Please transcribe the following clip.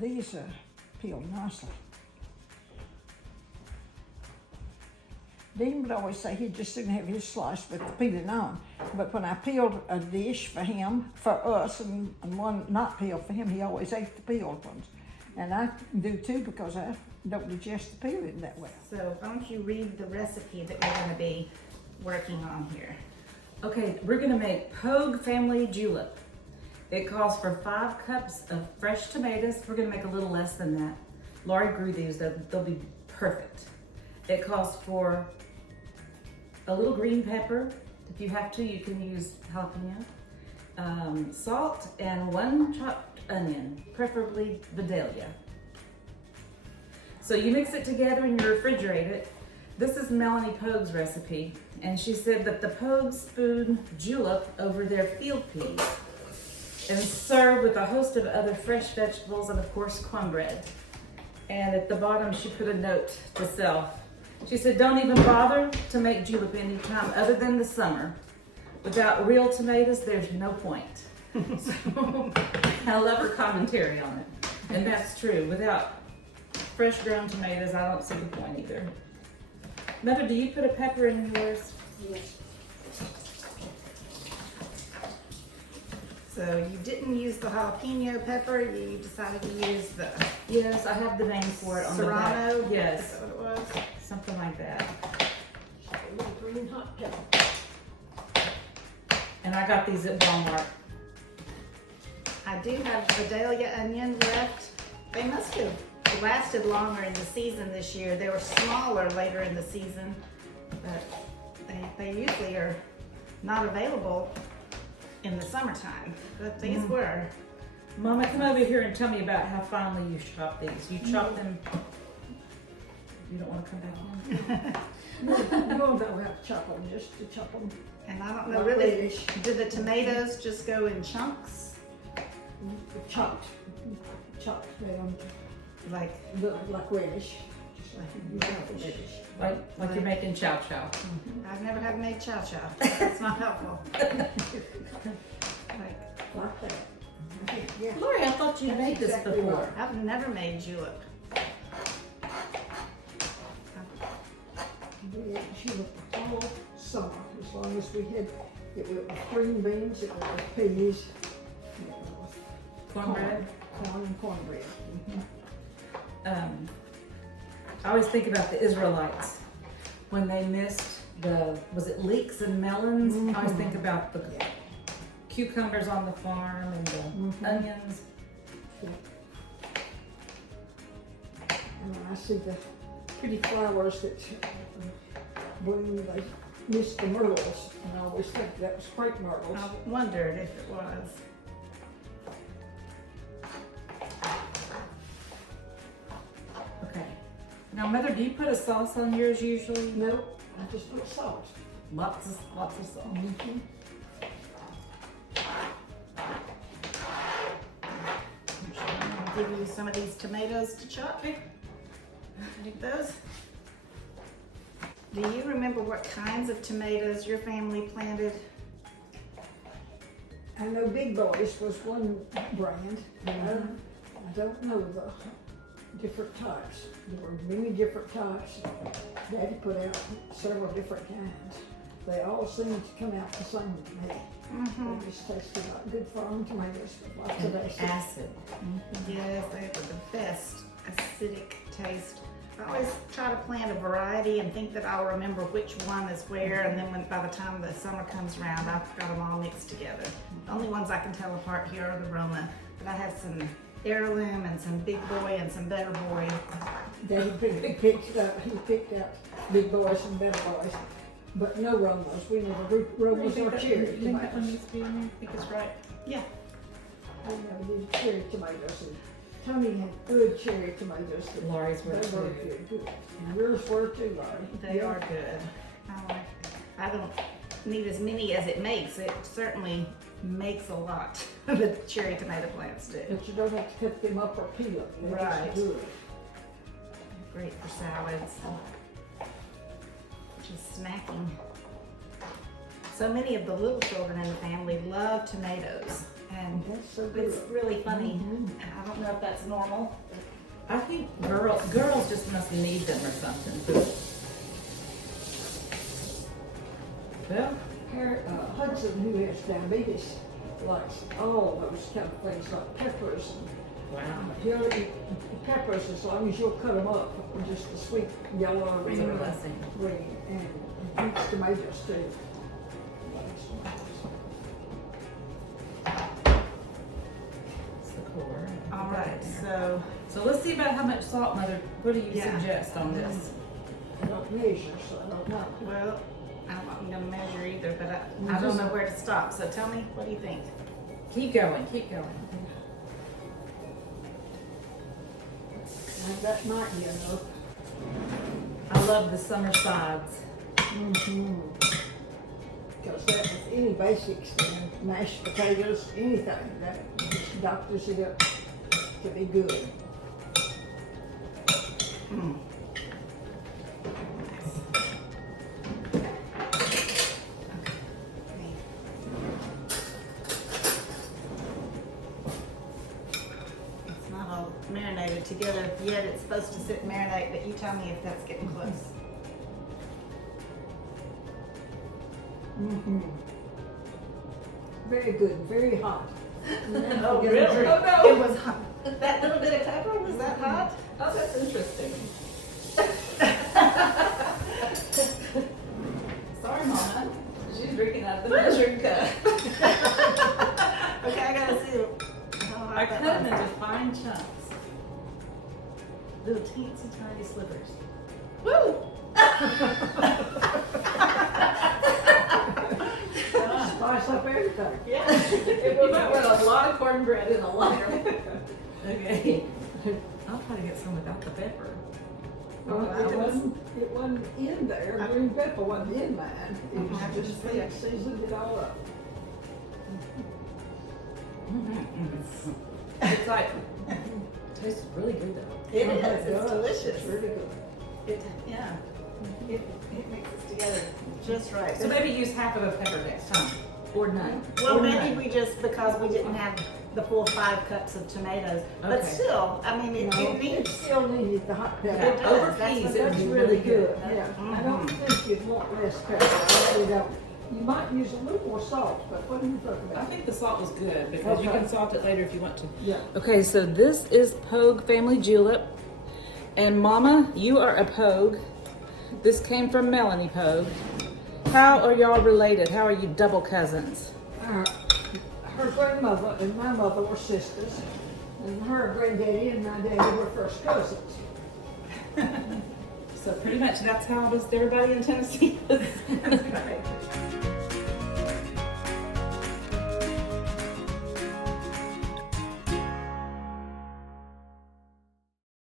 these peel nicely. Dean would always say he just didn't have his slice with the peeling on. But when I peeled a dish for him, for us, and one not peeled for him, he always ate the peeled ones. And I do too because I don't digest the peeling that well. So why don't you read the recipe that we're gonna be working on here? Okay, we're gonna make Pogue family julep. It calls for 5 cups of fresh tomatoes. We're gonna make a little less than that. Laurie grew these, they'll be perfect. It calls for a little green pepper. If you have to, you can use jalapeno. Salt and 1 chopped onion, preferably Vidalia. So you mix it together and you refrigerate it. This is Melanie Pogue's recipe, and she said that the Pogues spoon julep over their field peas and serve with a host of other fresh vegetables and of course cornbread. And at the bottom she put a note to self. She said, don't even bother to make julep any time other than the summer. Without real tomatoes, there's no point. So, I love her commentary on it. And that's true. Without fresh ground tomatoes, I don't see the point either. Mother, do you put a pepper in yours? Yes. So you didn't use the jalapeno pepper, you decided to use the Yes, I have the name for it on the back. serrano? Yes, Is that what it was? something like that. A little green hot pepper. And I got these at Walmart. I do have Vidalia onion left. They must have lasted longer in the season this year. They were smaller later in the season, but they usually are not available in the summertime, but these were. Mama, come over here and tell me about how finely you chop these. You chop them. You don't want to come back in? No, you don't have to chop them, just to chop them. And I don't know Like really, reddish. do the tomatoes just go in chunks? Chopped them, Like, like reddish. Just like you have reddish. Like you're making chow chow. I've never had made chow chow. That's not helpful. Like, Like that. Yeah. Lori, I thought you made this Exactly before. right. I've never made julep. We ate julep all summer, as long as we had, it was green beans, it was peas, it was Cornbread. corn and cornbread. I always think about the Israelites when they missed was it leeks and melons? I always think about the Yeah. cucumbers on the farm and the onions. And when I see the pretty flowers that bloom, they miss the myrtles, and I always think that was crepe myrtles. I wondered if it was. Okay. Now, Mother, do you put a sauce on yours usually? Nope, I just put salt. Lots of sauce. I'll give you some of these tomatoes to chop. Take those. Do you remember what kinds of tomatoes your family planted? I know Big Boys was one brand, and I don't know the different types. There were many different types. Daddy put out several different kinds. They all seemed to come out the same to me. They just tasted like good farm tomatoes with lots of acid. Acid. Yes, they were the best acidic taste. I always try to plant a variety and think that I'll remember which one is where, and then by the time the summer comes around, I've got them all mixed together. The only ones I can tell apart here are the Roma, but I have some heirloom and some Big Boy and some Better Boy. Daddy picked out Big Boys and Better Boys, but no Romos. We never grew Romos or cherry You think that one tomatoes. needs to be in there? I think it's right. Yeah, We never did cherry tomatoes. And Tony had good cherry tomatoes. That Laurie's were they were too. good. And yours were too, Laurie. they are good. I don't need as many as it makes. It certainly makes a lot. The cherry tomato plants do. But you don't have to cut them up or peel them. They're just Right. good. Great for salads. Just snacking. So many of the little children in the family love tomatoes. And That's so good. It's really funny. I don't know if that's normal. I think girls just must need them or something. Well, Hudson, who has diabetes, likes all those kind of things like peppers. wow. He'll eat peppers as long as you'll cut them up, just the sweet yellow or It's a blessing. green, and eats tomatoes too. That's the core. All right, So so let's see about how much salt, Mother. What do you Yeah. suggest on this? I don't measure, so I don't know. well, I'm gonna measure either, but I don't know where to stop. So tell me, what do you think? Keep going. Keep going. That might be enough. I love the summer sides. Because that is any basics, mashed potatoes, anything, that just doctors it up to be good. It's not all marinated together yet. It's supposed to sit and marinate, but you tell me if that's getting close. Very good, very hot. Oh, really? Oh, no. It was hot. That little bit of pepper, was that hot? Oh, that's interesting. Sorry, Mama. She's drinking out of the measuring cup. Okay, I gotta see. I cut them into fine chunks. Little teensy tiny slivers. Woo! Spice up everything. Yeah. You might want a lot of cornbread in a lighter. Okay. I'll try to get some without the pepper. Well, it wasn't in there, green pepper wasn't in mine. It was I just just see it. seasoned it all up. It's like, tastes really good though. It Oh, is. it It's does. delicious. It's really good. Yeah. It mixes together just right. So maybe use half of a pepper next time, or none. Well, Or maybe none. we just, because we didn't have the full 5 cups of tomatoes. But Okay. still, I mean, it No, it needs. still needed the hot pepper. It does. Over That's peas, what it That's would be really good, That- yeah. I don't think you'd want less pepper, I really don't. You might use a little more salt, but what do you think I about it? think the salt was good because you Okay. can salt it later if you want to. Yeah. Okay, so this is Pogue Family Julep. And Mama, you are a Pogue. This came from Melanie Pogue. How are y'all related? How are you double cousins? Her grandmother and my mother were sisters, and her granddaddy and my daddy were first cousins. So pretty much that's how almost everybody in Tennessee is.